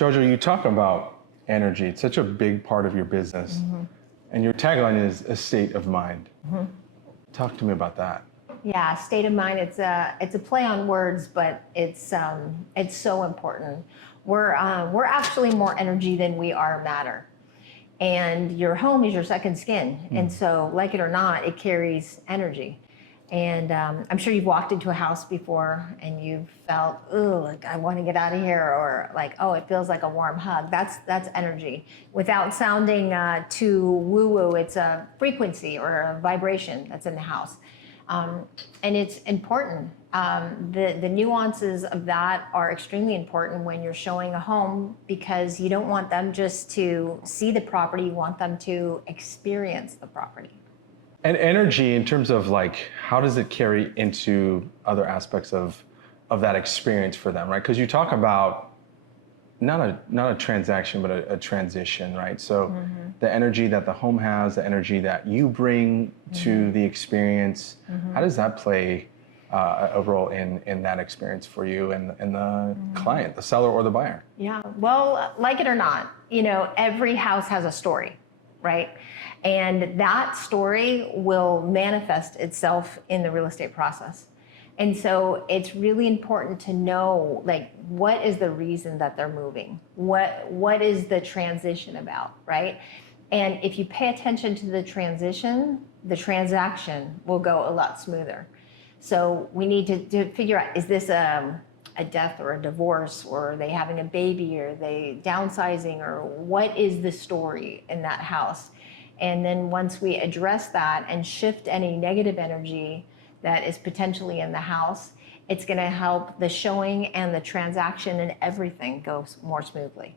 Jojo, you talk about energy. It's such a big part of your business. And your tagline is a state of mind. Talk to me about that. Yeah, state of mind. It's a play on words, but it's so important. We're actually more energy than we are matter, and your home is your second skin. And so, like it or not, it carries energy. And I'm sure you've walked into a house before and you've felt, oh, like I want to get out of here, or like, oh, it feels like a warm hug. That's energy. Without sounding too woo-woo, it's a frequency or a vibration that's in the house. And it's important. The nuances of that are extremely important when you're showing a home, because you don't want them just to see the property, you want them to experience the property. And energy, in terms of like, how does it carry into other aspects of that experience for them, right? Because you talk about not a transaction, but a transition, right? So the energy that the home has, the energy that you bring to the experience, how does that play a role in that experience for you and the client, the seller or the buyer? Yeah, well, like it or not, every house has a story, right? And that story will manifest itself in the real estate process. And so it's really important to know, like, what is the reason that they're moving? What is the transition about, right? And if you pay attention to the transition, the transaction will go a lot smoother. So we need to figure out, is this a death or a divorce, or are they having a baby, or are they downsizing, or what is the story in that house? And then once we address that and shift any negative energy that is potentially in the house, it's going to help the showing and the transaction and everything go more smoothly.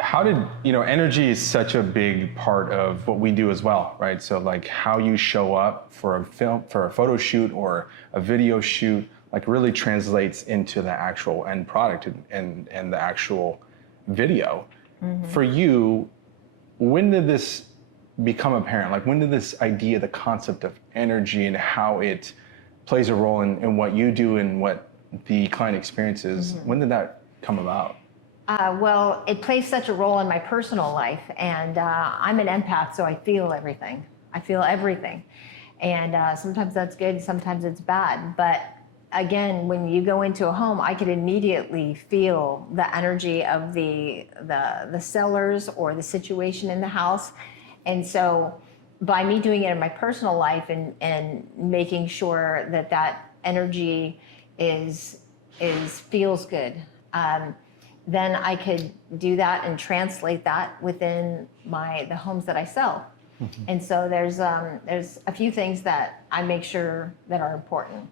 How did, energy is such a big part of what we do as well, right? So like how you show up for a photo shoot or a video shoot, like really translates into the actual end product and the actual video. For you, when did this become apparent? Like, when did this idea, the concept of energy and how it plays a role in what you do and what the client experiences, when did that come about? Well, it plays such a role in my personal life, and I'm an empath, so I feel everything. And sometimes that's good, sometimes it's bad. But again, when you go into a home, I could immediately feel the energy of the sellers or the situation in the house. And so by me doing it in my personal life and making sure that energy feels good, then I could do that and translate that within the homes that I sell. And so there's a few things that I make sure that are important.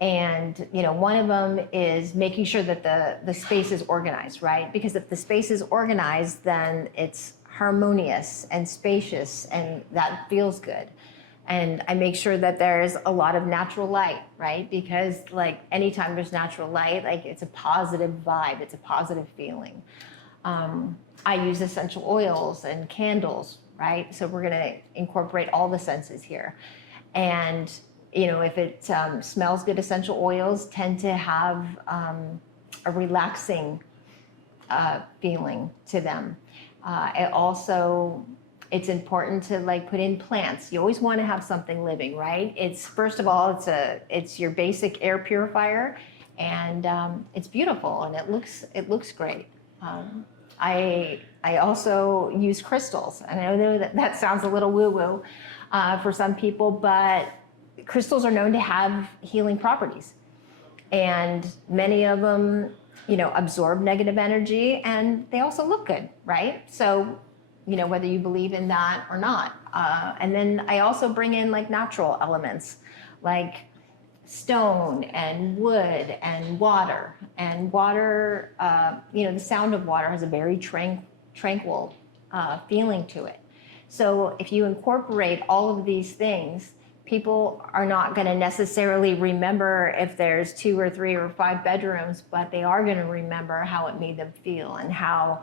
And one of them is making sure that the space is organized, right? Because if the space is organized, then it's harmonious and spacious, and that feels good. And I make sure that there's a lot of natural light, right? Because like anytime there's natural light, like it's a positive vibe, it's a positive feeling. I use essential oils and candles, right? So we're gonna incorporate all the senses here. And if it smells good, essential oils tend to have a relaxing feeling to them. It's important to like put in plants. You always want to have something living, right? It's first of all, it's your basic air purifier, and it's beautiful and it looks great. I also use crystals, and I know that sounds a little woo-woo for some people, but crystals are known to have healing properties, and many of them absorb negative energy, and they also look good, right? So, whether you believe in that or not. And then I also bring in like natural elements, like stone and wood and water. And water, the sound of water has a very tranquil feeling to it. So if you incorporate all of these things, people are not going to necessarily remember if there's 2 or 3 or 5 bedrooms, but they are going to remember how it made them feel and how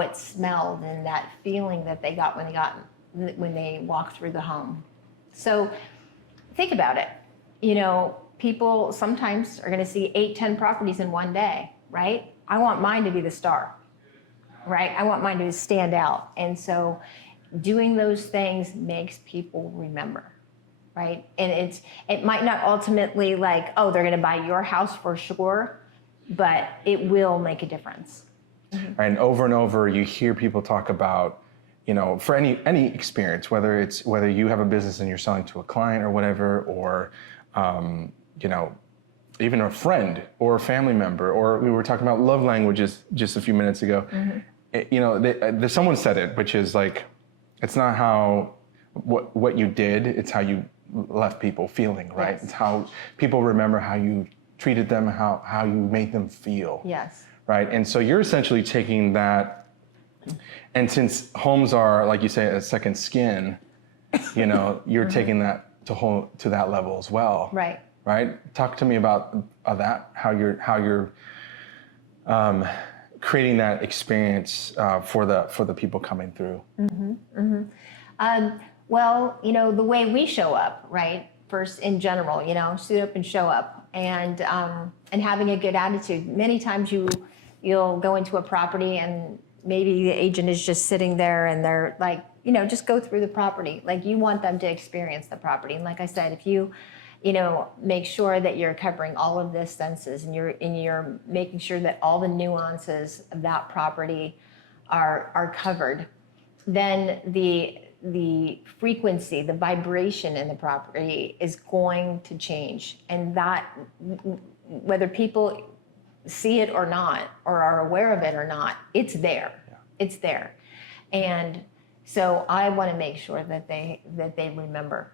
it smelled and that feeling that they got when they walked through the home. So think about it. People sometimes are going to see 8, 10 properties in one day, right? I want mine to be the star. right? I want mine to stand out. And so doing those things makes people remember, right? And it might not ultimately like, oh, they're going to buy your house for sure, but it will make a difference. And over you hear people talk about, you know, for any experience, whether you have a business and you're selling to a client or whatever, or you know, even a friend or a family member, or we were talking about love languages just a few minutes ago. You know, someone said it, which is like, it's not how what you did, it's how you left people feeling, right? Yes. It's how people remember how you treated them, how you made them feel. Yes. Right? And so you're essentially taking that, and since homes are, like you say, a second skin, you know, you're taking that to that level as well. Right. Right? Talk to me about that, how you're creating that experience for the people coming through. Well, you know, the way we show up, right? First, in general, you know, suit up and show up, and having a good attitude. Many times you'll go into a property and maybe the agent is just sitting there and they're like, you know, just go through the property. Like, you want them to experience the property. And like I said, if you know, make sure that you're covering all of the senses and you're making sure that all the nuances of that property are covered, then the frequency, the vibration in the property is going to change. And that, whether people see it or not, or are aware of it or not, it's there. Yeah. It's there. And so I want to make sure that they remember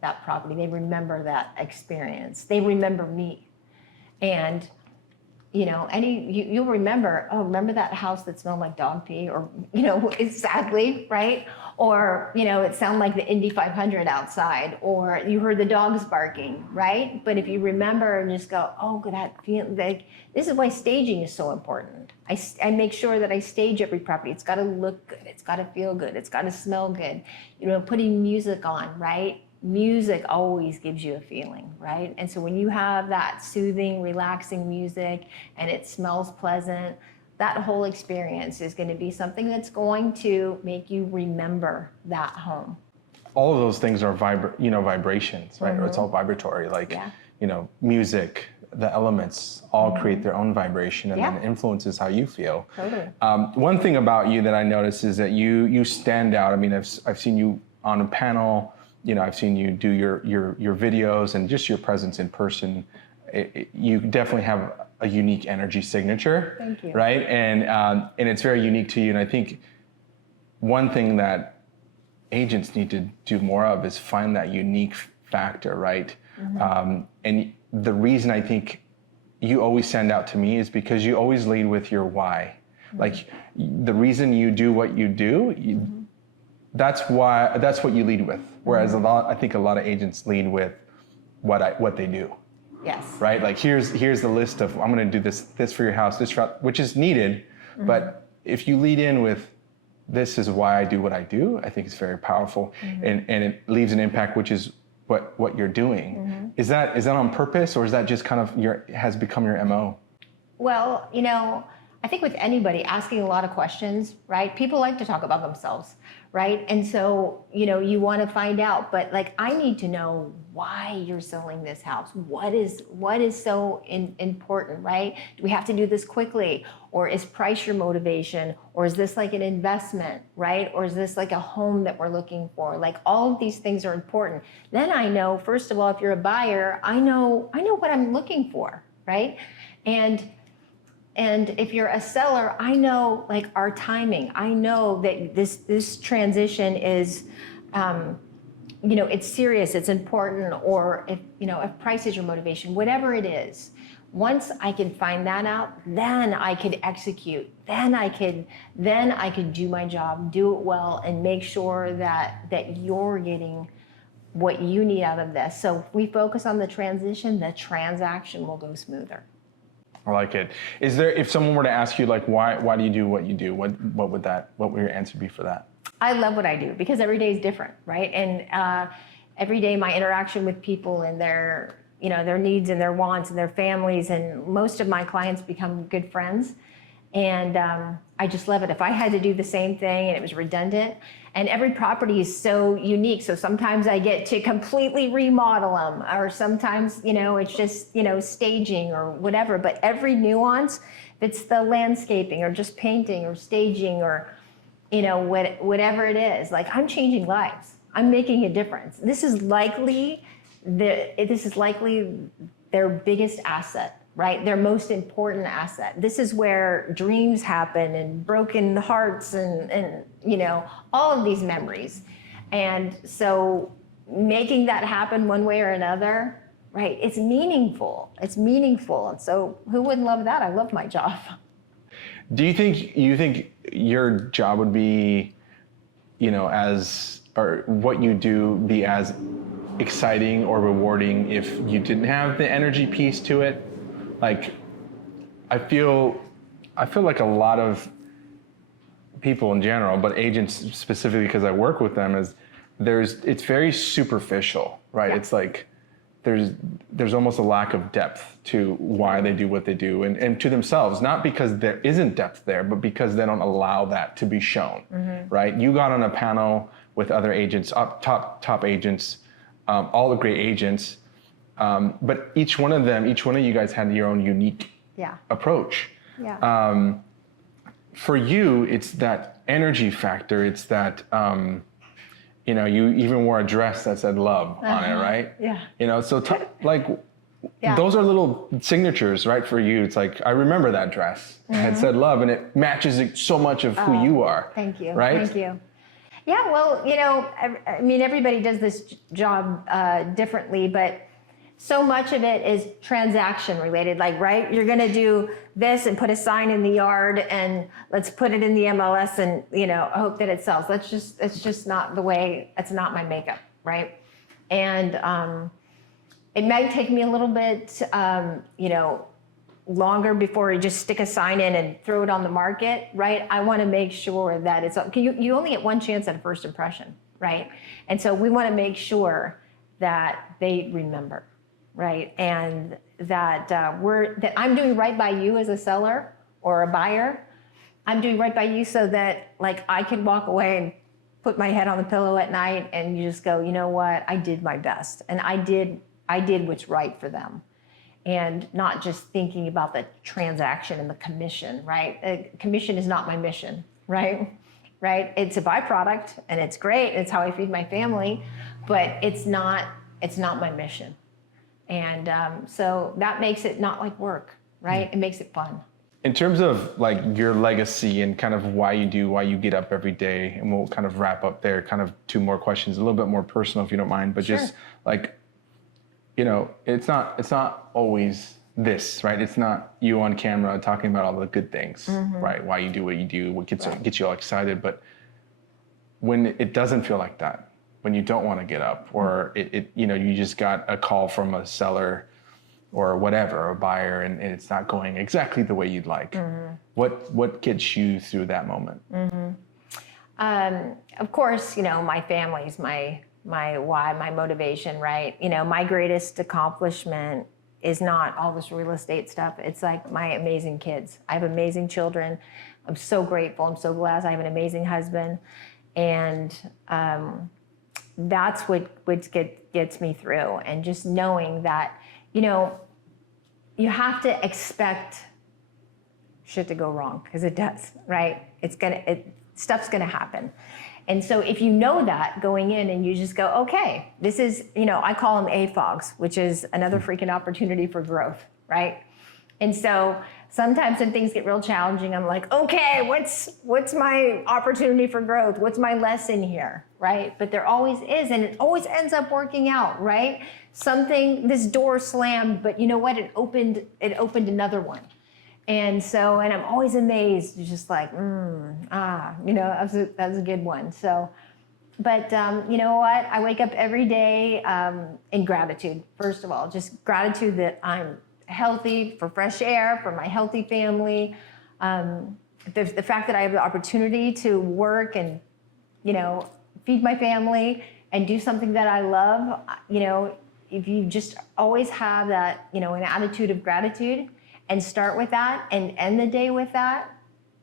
that property. They remember that experience. They remember me. And you know, you'll remember, oh, remember that house that smelled like dog pee, or, you know, sadly, right? Or, you know, it sounded like the Indy 500 outside, or you heard the dogs barking, right? But if you remember and just go, oh, that feel, like, this is why staging is so important. I make sure that I stage every property. It's got to look good. It's got to feel good. It's got to smell good. You know, putting music on, right? Music always gives you a feeling, right? And so when you have that soothing, relaxing music and it smells pleasant, that whole experience is going to be something that's going to make you remember that home. All of those things are vibrations, right? Or it's all vibratory, like, you know, music, the elements all create their own vibration, and then it influences how you feel. Totally. One thing about you that I notice is that you stand out. I mean, I've seen you on a panel. You know, I've seen you do your videos, and just your presence in person. You definitely have a unique energy signature. Thank you. Right, and it's very unique to you. And I think one thing that agents need to do more of is find that unique factor, right? And the reason I think you always stand out to me is because you always lead with your why. Like, the reason you do what you do. That's what you lead with. Whereas I think a lot of agents lead with what they do. Yes. Right? Like, here's the list of, I'm going to do this for your house, this route, which is needed. But if you lead in with, this is why I do what I do, I think it's very powerful, and it leaves an impact, which is what you're doing. Is that on purpose, or is that just kind of has become your MO? Well, you know, I think with anybody asking a lot of questions, right? People like to talk about themselves, right? And so, you know, you want to find out, but like, I need to know why you're selling this house. What is so important, right? Do we have to do this quickly? Or is price your motivation? Or is this like an investment, right? Or is this like a home that we're looking for? Like, all of these things are important. Then I know, first of all, if you're a buyer, I know what I'm looking for, right? And if you're a seller, I know like our timing. I know that this transition is, you know, it's serious, it's important, or if price is your motivation, whatever it is. Once I can find that out, then I could execute. Then I could do my job, do it well, and make sure that you're getting what you need out of this. So if we focus on the transition, the transaction will go smoother. I like it. Is there, if someone were to ask you, like, why do you do what you do, what would your answer be for that? I love what I do because every day is different, right? And every day my interaction with people and their needs and their wants and their families, and most of my clients become good friends. And I just love it. If I had to do the same thing and it was redundant, and every property is so unique. So sometimes I get to completely remodel them, or sometimes, it's just, staging or whatever. But every nuance, if it's the landscaping or just painting or staging or, whatever it is, like I'm changing lives. I'm making a difference. This is likely their biggest asset, right? Their most important asset. This is where dreams happen and broken hearts and all of these memories. And so making that happen one way or another, right? It's meaningful. It's meaningful. And so who wouldn't love that? I love my job. Do you think your job would be, or what you do be as exciting or rewarding if you didn't have the energy piece to it? Like, I feel like a lot of people in general, but agents specifically, because I work with them, it's very superficial, right? Yeah. It's like there's almost a lack of depth to why they do what they do, and to themselves, not because there isn't depth there, but because they don't allow that to be shown, right? You got on a panel with other agents, top agents, all the great agents, but each one of you guys had your own unique approach. Yeah. For you, it's that energy factor. It's that, you even wore a dress that said love on it, right? Yeah. So those are little signatures, right? For you, it's like, I remember that dress. It had said love, and it matches so much of who you are. Thank you. Right? Thank you. Yeah, well, I mean, everybody does this job differently, but so much of it is transaction related, like, right? You're going to do this and put a sign in the yard and let's put it in the MLS and, hope that it sells. It's just not the way, it's not my makeup, right? And it might take me a little bit, longer before you just stick a sign in and throw it on the market, right? I want to make sure that it's, you only get one chance at a first impression, right? And so we want to make sure that they remember, right? And that that I'm doing right by you as a seller or a buyer. I'm doing right by you so that I can walk away and put my head on the pillow at night and you just go, you know what? I did my best, and I did what's right for them. And not just thinking about the transaction and the commission, right? Commission is not my mission, right? Right? It's a byproduct and it's great. It's how I feed my family, but it's not my mission. And so that makes it not like work, right? It makes it fun. In terms of your legacy and kind of why you get up every day, and we'll kind of wrap up there, kind of two more questions, a little bit more personal if you don't mind, but sure. Just it's not always this, right? It's not you on camera talking about all the good things, right? Why you do what you do, what gets you all excited. But when it doesn't feel like that, when you don't want to get up, or you just got a call from a seller or whatever, a buyer, and it's not going exactly the way you'd like. What gets you through that moment? Of course, my family's my why, my motivation, right? My greatest accomplishment is not all this real estate stuff. It's like my amazing kids. I have amazing children. I'm so grateful. I'm so blessed. I have an amazing husband. And that's what gets me through. And just knowing that, you have to expect shit to go wrong, because it does, right? Stuff's gonna happen. And so if you know that going in and you just go, okay, this is, I call them AFOGs, which is another freaking opportunity for growth, right? And so sometimes when things get real challenging, I'm like, okay, what's my opportunity for growth? What's my lesson here, right? But there always is, and it always ends up working out, right? This door slammed, but you know what? It opened another one. And I'm always amazed, just like, that was a good one. So, but you know what? I wake up every day in gratitude, first of all, just gratitude that I'm healthy, for fresh air, for my healthy family. The fact that I have the opportunity to work and, feed my family and do something that I love, if you just always have that, an attitude of gratitude, and start with that and end the day with that,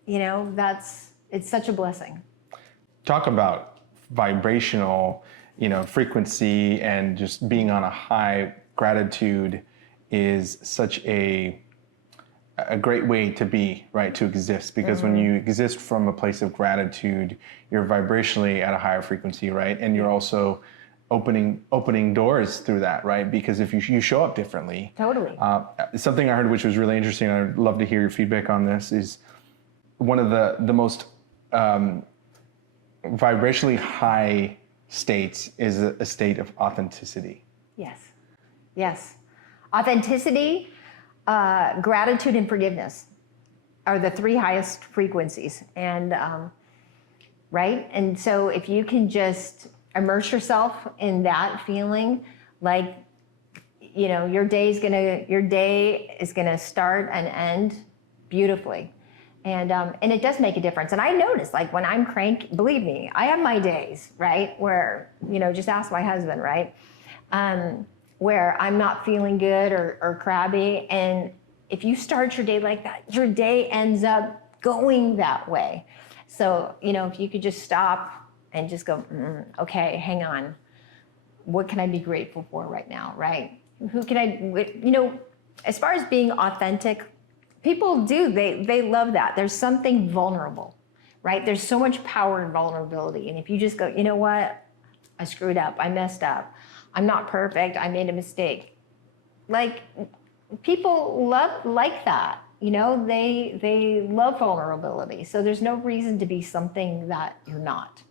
it's such a blessing. Talk about vibrational, frequency and just being on a high. Gratitude is such a great way to be, right? To exist, because when you exist from a place of gratitude, you're vibrationally at a higher frequency, right? And you're also opening doors through that, right? Because if you show up differently. Totally. Something I heard which was really interesting, and I'd love to hear your feedback on this, is one of the most vibrationally high states is a state of authenticity. Yes. Authenticity, gratitude, and forgiveness are the 3 highest frequencies. And, right? And so if you can just immerse yourself in that feeling, like, your day is gonna start and end beautifully. And it does make a difference. And I notice, like, when I'm cranky, believe me, I have my days, right? Where, just ask my husband, right? Where I'm not feeling good or crabby. And if you start your day like that, your day ends up going that way. So, if you could just stop and just go, okay, hang on. What can I be grateful for right now, right? Who can I, as far as being authentic, people they love that. There's something vulnerable, right? There's so much power in vulnerability. And if you just go, you know what? I screwed up. I messed up. I'm not perfect. I made a mistake. Like, people like that. They love vulnerability. So there's no reason to be something that you're not.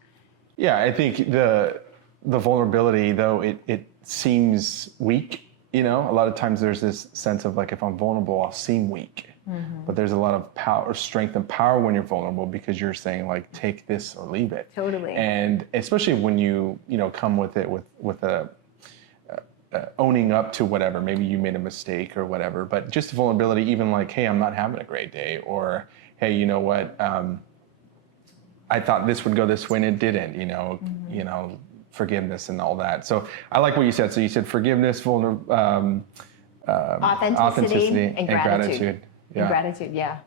Yeah, I think the vulnerability, though, it seems weak. A lot of times there's this sense of, like, if I'm vulnerable, I'll seem weak. But there's a lot of power, strength, and power when you're vulnerable, because you're saying, like, take this or leave it. Totally. And especially when you come with it with a owning up to whatever, maybe you made a mistake or whatever, but just vulnerability, even like, hey, I'm not having a great day, or hey, you know what, I thought this would go this way and it didn't, forgiveness and all that. So I like what you said. So you said forgiveness, authenticity and gratitude. Yeah. And gratitude, yeah.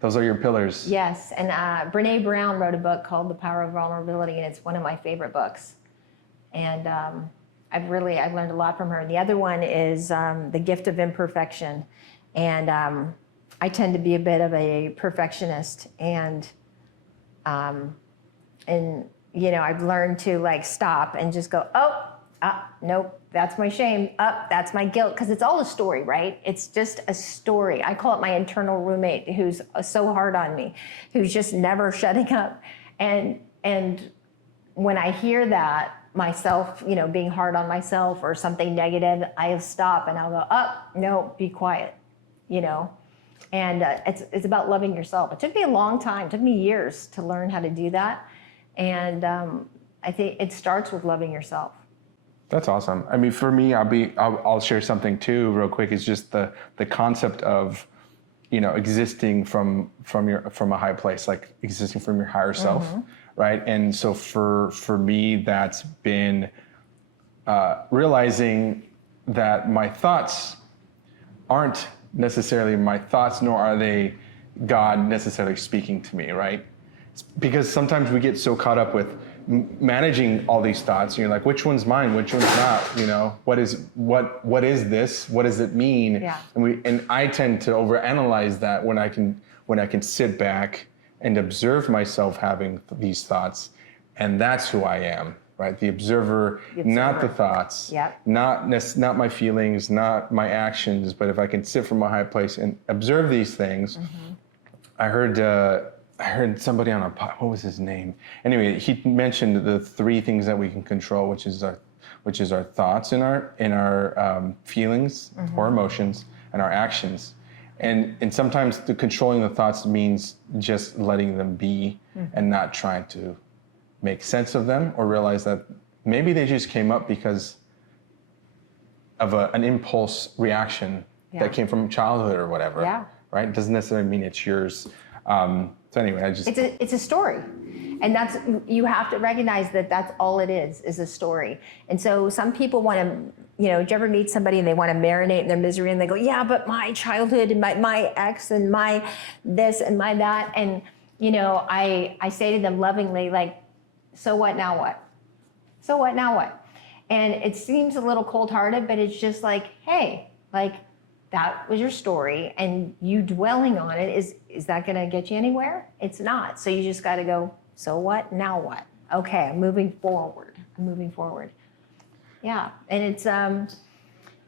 Those are your pillars. Yes, and Brene Brown wrote a book called The Power of Vulnerability, and it's one of my favorite books. And I've learned a lot from her. And the other one is The Gift of Imperfection. And I tend to be a bit of a perfectionist, and I've learned to, like, stop and just go, nope, that's my shame. That's my guilt. Because it's all a story, right? It's just a story. I call it my internal roommate who's so hard on me, who's just never shutting up. And when I hear that, myself, being hard on myself or something negative, I'll stop and I'll go, no, be quiet, And it's about loving yourself. It took me a long time. It took me years to learn how to do that. And I think it starts with loving yourself. That's awesome. I mean, for me, I'll share something too, real quick. It's just the concept of, existing from a high place, like existing from your higher self, right? And so for me, that's been realizing that my thoughts aren't necessarily my thoughts, nor are they God necessarily speaking to me, right? Because sometimes we get so caught up with managing all these thoughts, and you're like, which one's mine, which one's not, what is this, what does it mean? Yeah. And I tend to overanalyze that when I can sit back and observe myself having these thoughts, and that's who I am, right? The observer. Not the thoughts, Yep. not my feelings, not my actions, but if I can sit from a high place and observe these things. I heard somebody on what was his name? Anyway, he mentioned the 3 things that we can control, which is our thoughts and our feelings or emotions and our actions. And sometimes controlling the thoughts means just letting them be and not trying to make sense of them, or realize that maybe they just came up because of an impulse reaction that came from childhood or whatever. Yeah. Right? It doesn't necessarily mean it's yours. So anyway, it's a story, and you have to recognize that that's all it is a story. And so some people want to, do you ever meet somebody and they want to marinate in their misery, and they go, yeah, but my childhood and my ex and my this and my that, and I say to them lovingly, like, so what, now what? So what, now what? And it seems a little cold-hearted, but it's just like, hey, like, that was your story, and you dwelling on it, is that gonna get you anywhere? It's not. So you just gotta go, so what, now what? Okay, I'm moving forward. Yeah, and it's,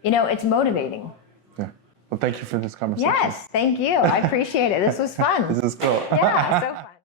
it's motivating. Yeah. Well, thank you for this conversation. Yes, thank you. I appreciate it. This was fun. This is cool. Yeah, so fun.